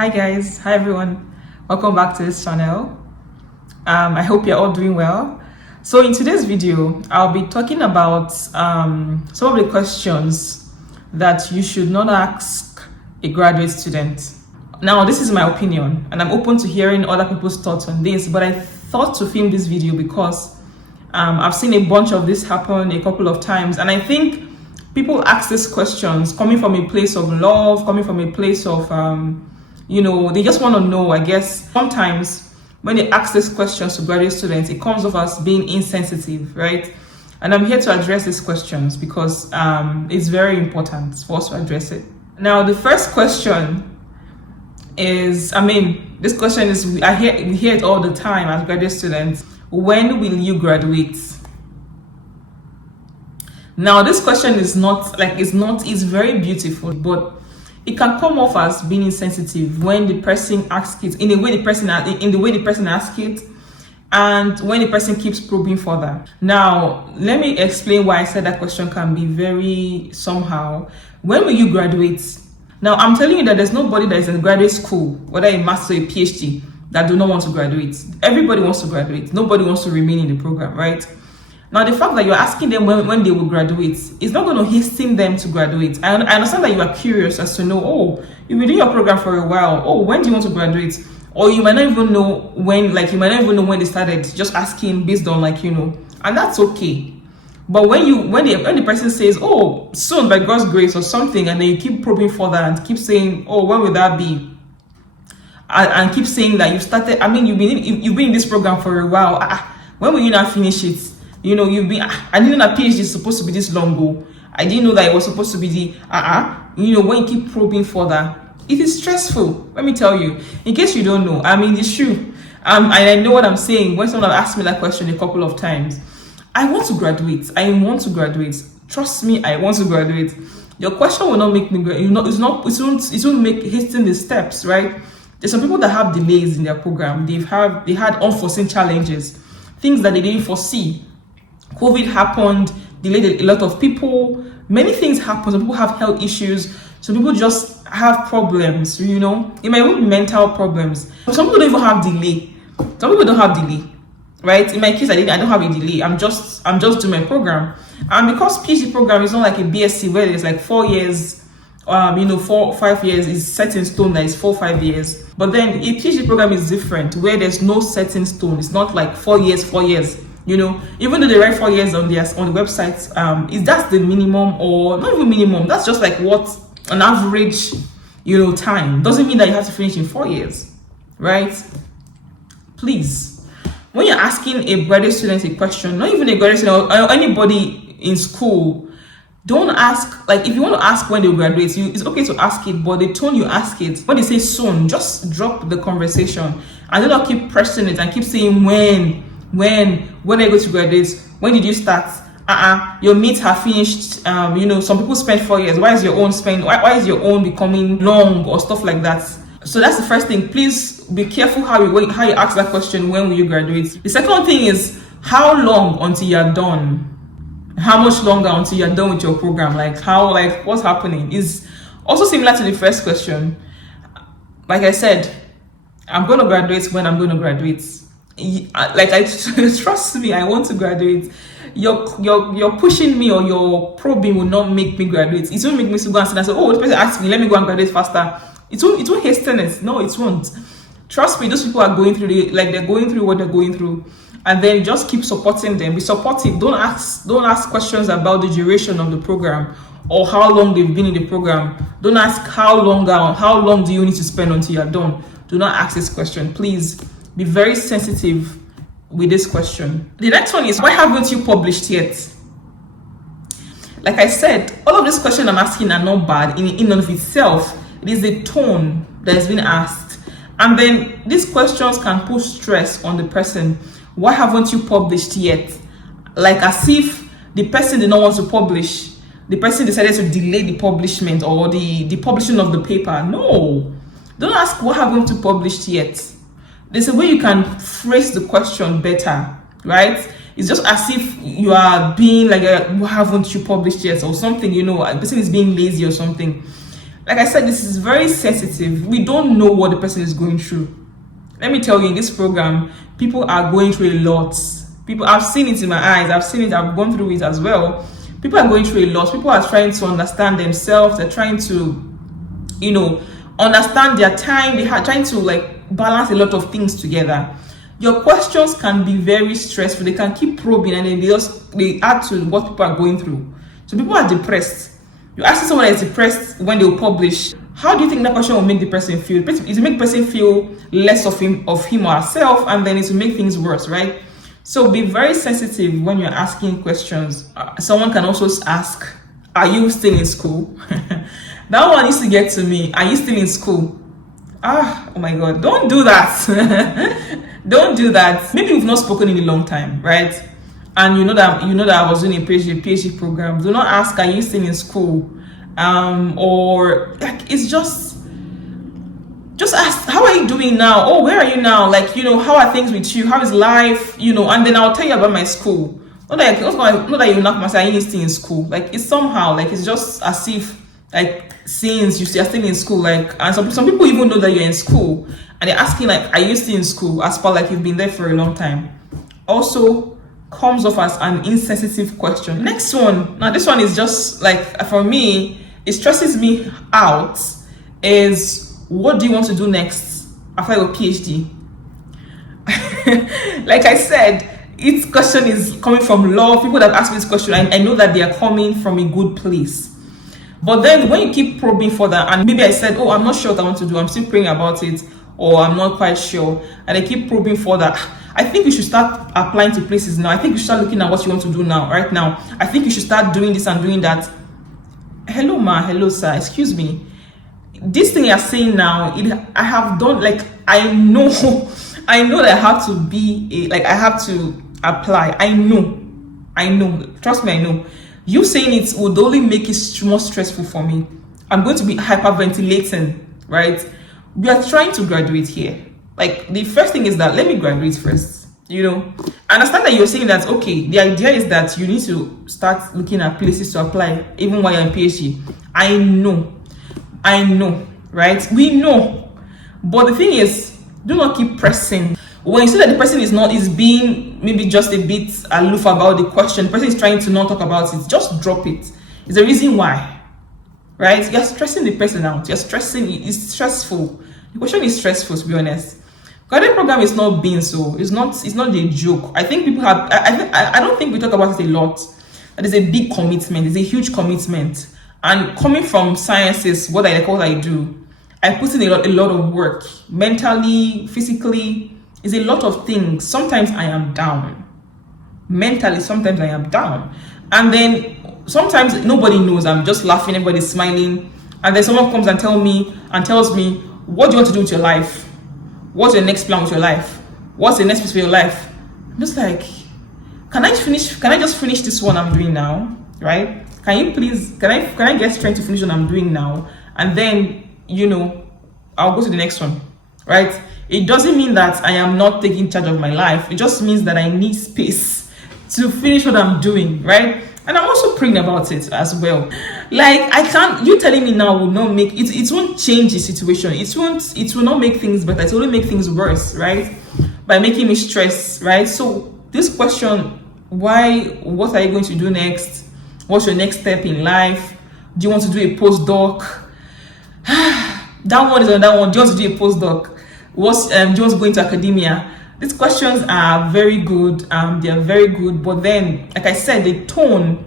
Hi guys, hi everyone, welcome back to this channel. I hope you're all doing well. So in today's video, I'll be talking about some of the questions that you should not ask a graduate student. Now, this is my opinion and I'm open to hearing other people's thoughts on this, but I thought to film this video because I've seen a bunch of this happen a couple of times, and I think people ask these questions coming from a place of love, coming from a place of they just want to know. I guess sometimes when they ask these questions to graduate students, it comes off as being insensitive, right? And I'm here to address these questions because it's very important for us to address it. Now, the first question is, this question is, we hear it all the time as graduate students. When will you graduate? Now, this question is it's very beautiful, but it can come off as being insensitive when the person asks it in the way the person asks it, and when the person keeps probing further. Now, let me explain why I said that question can be very somehow. When will you graduate? Now, I'm telling you that there's nobody that is in graduate school, whether a master or a PhD, that do not want to graduate. Everybody wants to graduate. Nobody wants to remain in the program, right? Now, the fact that you're asking them when they will graduate is not going to hasten them to graduate. I understand that you are curious as to know, you've been doing your program for a while. When do you want to graduate? Or you might not even know when, they started, just asking based on and that's okay. But when the person says, soon by God's grace or something, and then you keep probing further and keep saying, when will that be? And keep saying that you've started, you've been in this program for a while. When will you not finish it? I didn't know that PhD is supposed to be this long ago. I didn't know that it was supposed to be the when you keep probing further, it is stressful. Let me tell you, in case you don't know, I'm in the shoe. And I know what I'm saying when someone asked me that question a couple of times. I want to graduate. I want to graduate. Trust me, I want to graduate. Your question will not make me it won't make hasten the steps, right? There's some people that have delays in their program. They had unforeseen challenges, things that they didn't foresee. COVID happened, delayed a lot of people. Many things happen. Some people have health issues. Some people just have problems, It might even be mental problems. Some people don't even have delay. Some people don't have delay, right? In my case, I don't have a delay. I'm just doing my program. And because PhD program is not like a BSc where there's like 4 years, 4-5 years is set in stone, that is 4-5 years. But then a PhD program is different, where there's no set in stone. It's not like 4 years. Even though they write 4 years on the website, is that the minimum, or not even minimum? That's just like what an average, time. Doesn't mean that you have to finish in 4 years, right? Please, when you're asking a graduate student a question, not even a graduate student or anybody in school, don't ask, if you want to ask when they graduate, it's okay to ask it, but the tone you ask it, when they say soon, just drop the conversation and then I'll keep pressing it and keep saying when are you going to graduate? When did you start? Your mates have finished. Some people spend 4 years. Why is your own becoming long or stuff like that? So that's the first thing. Please be careful how you ask that question. When will you graduate? The second thing is, how long until you're done? How much longer until you're done with your program? What's happening? Is also similar to the first question. Like I said, I'm going to graduate when I'm going to graduate. Trust me, I want to graduate. You're pushing me, or your probing will not make me graduate. It won't make me to go and sit and say, this person asked me, let me go and graduate faster. It won't hasten it. No, it won't. Trust me, those people are going through they're going through what they're going through, and then just keep supporting them. Be supportive. Don't ask questions about the duration of the program or how long they've been in the program. Don't ask how long do you need to spend until you're done. Do not ask this question, please. Be very sensitive with this question. The next one is, why haven't you published yet? Like I said, all of these questions I'm asking are not bad in and of itself. It is the tone that has been asked. And then these questions can put stress on the person. Why haven't you published yet? Like as if the person did not want to publish. The person decided to delay the publishment or the publishing of the paper. No. Don't ask, why haven't you published yet? There's a way you can phrase the question better, right? It's just as if you are being why haven't you published yet or something, a person is being lazy or something. like I said, this is very sensitive. We don't know what the person is going through. Let me tell you, in this program, people are going through a lot. People, I've seen it in my eyes. I've seen it. I've gone through it as well. People are going through a lot. People are trying to understand themselves. They're trying to, understand their time. They are trying to like balance a lot of things together. Your questions can be very stressful. They can keep probing, and then they add to what people are going through. So people are depressed. You ask someone that is depressed when they will publish, how do you think that question will make the person feel? It will make the person feel less of him or herself, and then it will make things worse, right? So be very sensitive when you're asking questions. Someone can also ask, are you still in school? That one used to get to me. Are you still in school? Oh my God, don't do that. Don't do that. Maybe we've not spoken in a long time, right? And you know that I was doing a PhD program. Do not ask, are you still in school? Or like, it's just ask, how are you doing now? Oh, where are you now? Like, how are things with you? How is life? And then I'll tell you about my school. Not that you knock myself, are you still in school? Like, it's somehow like, it's just as if like, since you are still in school, like, and some people even know that you're in school, and they're asking like, are you still in school? As far like you've been there for a long time. Also comes off as an insensitive question. Next one, now this one is just like, for me, it stresses me out, is what do you want to do next after your PhD? Like I said, each question is coming from love. People that ask me this question, I know that they are coming from a good place. But then when you keep probing further, and maybe I said, oh, I'm not sure what I want to do, I'm still praying about it, or I'm not quite sure, and I keep probing further, I think you should start applying to places now. I think you should start looking at what you want to do now, right now. I think you should start doing this and doing that. Hello, ma. Hello, sir. Excuse me. This thing you're saying now, I have done, like, I know that I have to I have to apply. I know. Trust me, I know. You saying it would only make it more stressful for me. I'm going to be hyperventilating, right? We are trying to graduate here. Like, the first thing is that let me graduate first. I understand that you're saying that, okay, the idea is that you need to start looking at places to apply even while you're in PhD. I know, right? We know. But the thing is, do not keep pressing. When you see that the person is being maybe just a bit aloof about the question, the person is trying to not talk about it, just drop it. It's a reason why, right? You're stressing the person out. It's stressful. The question is stressful, to be honest. Graduate program is not being so. It's not a joke. I think people have. I don't think we talk about it a lot. That is a big commitment. It's a huge commitment. And coming from sciences, what I do, I put in a lot of work, mentally, physically. It's a lot of things. Sometimes I am down. Mentally, sometimes I am down. And then sometimes nobody knows. I'm just laughing. Everybody's smiling. And then someone comes and tells me, what do you want to do with your life? What's your next plan with your life? What's the next piece for your life? I'm just like, can I just finish this one I'm doing now? Right? Can you please, can I get strength to finish what I'm doing now? And then, I'll go to the next one. Right? It doesn't mean that I am not taking charge of my life. It just means that I need space to finish what I'm doing, right? And I'm also praying about it as well. Like, you telling me now will not make it, it won't change the situation. It will not make things better. It will only make things worse, right? By making me stress, right? So this question, what are you going to do next? What's your next step in life? Do you want to do a postdoc? That one is another one. Do you want to do a postdoc? Do you want to go into academia? These questions are very good. They are very good. But then, like I said, the tone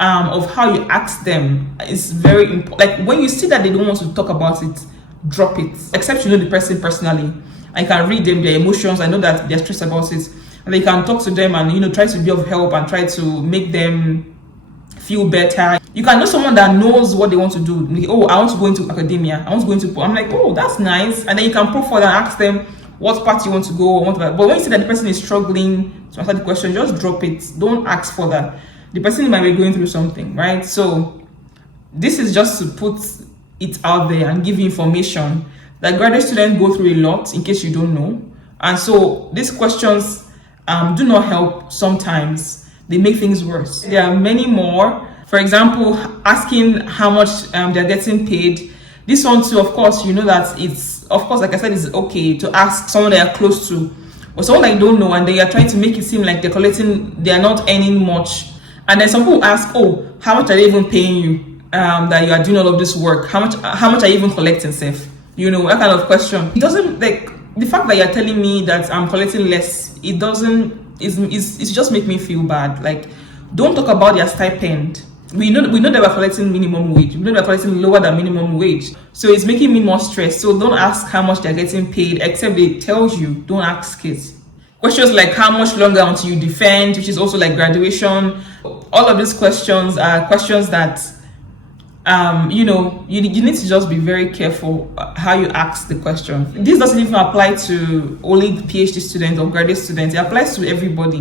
of how you ask them is very important. Like, when you see that they don't want to talk about it, drop it. Except you know the person personally. I can read them, their emotions. I know that they're stressed about it. And you can talk to them and, try to be of help and try to make them feel better. You can know someone that knows what they want to do. Oh, I want to go into academia. I want to go into. I'm like, oh, that's nice. And then you can probe further and ask them what part you want to go. But when you see that the person is struggling to answer the question, just drop it. Don't ask further. The person might be going through something, right? So this is just to put it out there and give you information that graduate students go through a lot, in case you don't know. And so these questions do not help sometimes. They make things worse. There are many more. For example, asking how much they're getting paid. This one too, of course, you know that it's, of course, like I said, it's okay to ask someone that you're close to, or someone that you don't know, and they are trying to make it seem like they are not earning much. And then some people ask, oh, how much are they even paying you, that you are doing all of this work? How much are you even collecting, safe? You know, that kind of question. It doesn't, like, the fact that you're telling me that I'm collecting less, it just make me feel bad. Like, don't talk about their stipend. We know that we're collecting minimum wage. We know they're collecting lower than minimum wage. So it's making me more stressed. So don't ask how much they're getting paid, except they tell you. Don't ask it. Questions like how much longer until you defend, which is also like graduation. All of these questions are questions that you know, you need to just be very careful how you ask the question. This doesn't even apply to only PhD students or graduate students. It applies to everybody.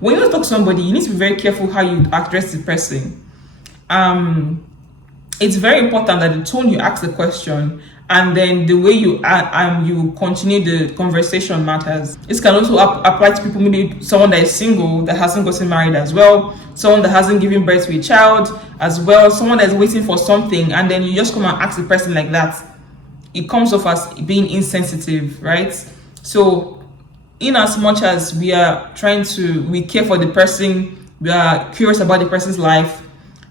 When you talk to somebody, you need to be very careful how you address the person. It's very important that the tone you ask the question and then the way you continue the conversation matters. This can also apply to people, maybe someone that is single that hasn't gotten married as well, someone that hasn't given birth to a child as well, someone that's waiting for something, and then you just come and ask the person like that. It comes off as being insensitive, right? So in as much as we care for the person, we are curious about the person's life,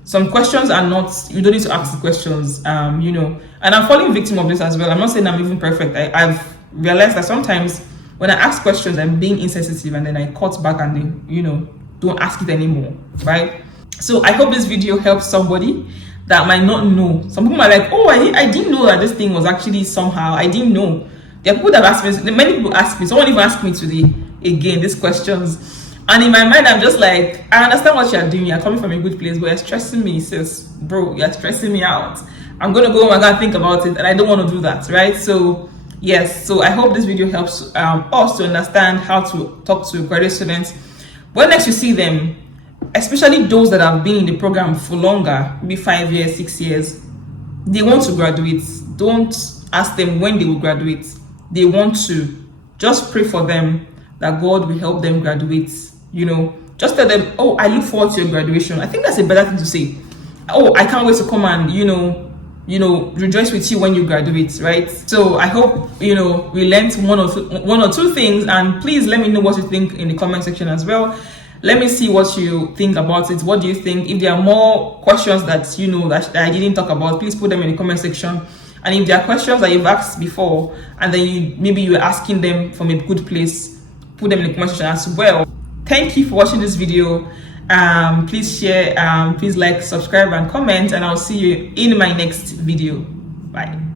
some questions are not, you don't need to ask the questions, you know. And I'm falling victim of this as well. I'm not saying I'm even perfect. I've realized that sometimes when I ask questions, I'm being insensitive, and then I cut back and then, you know, don't ask it anymore, right? So I hope this video helps somebody that might not know. Some people are like, oh, I didn't know that this thing was actually somehow, I didn't know. There are people that have asked me, many people ask me, someone even asked me today, again, these questions. And in my mind, I'm just like, I understand what you're doing. You're coming from a good place, but you're stressing me. Sis, bro, you're stressing me out. I'm going to go home and think about it, and I don't want to do that, right? So, yes. So I hope this video helps us to understand how to talk to graduate students. When next you see them, especially those that have been in the program for longer, maybe 5 years, 6 years, they want to graduate. Don't ask them when they will graduate. They want to. Just pray for them that God will help them graduate. You know, just tell them, oh, I look forward to your graduation. I think that's a better thing to say. Oh, I can't wait to come and, you know, rejoice with you when you graduate, right? So I hope, you know, we learned one or two things, and please let me know what you think in the comment section as well. Let me see what you think about it. What do you think? If there are more questions that, you know, that I didn't talk about, please put them in the comment section. And if there are questions that you've asked before, and then maybe you're asking them from a good place, put them in the comment section as well. Thank you for watching this video. Please share, please like, subscribe, and comment, and I'll see you in my next video. Bye.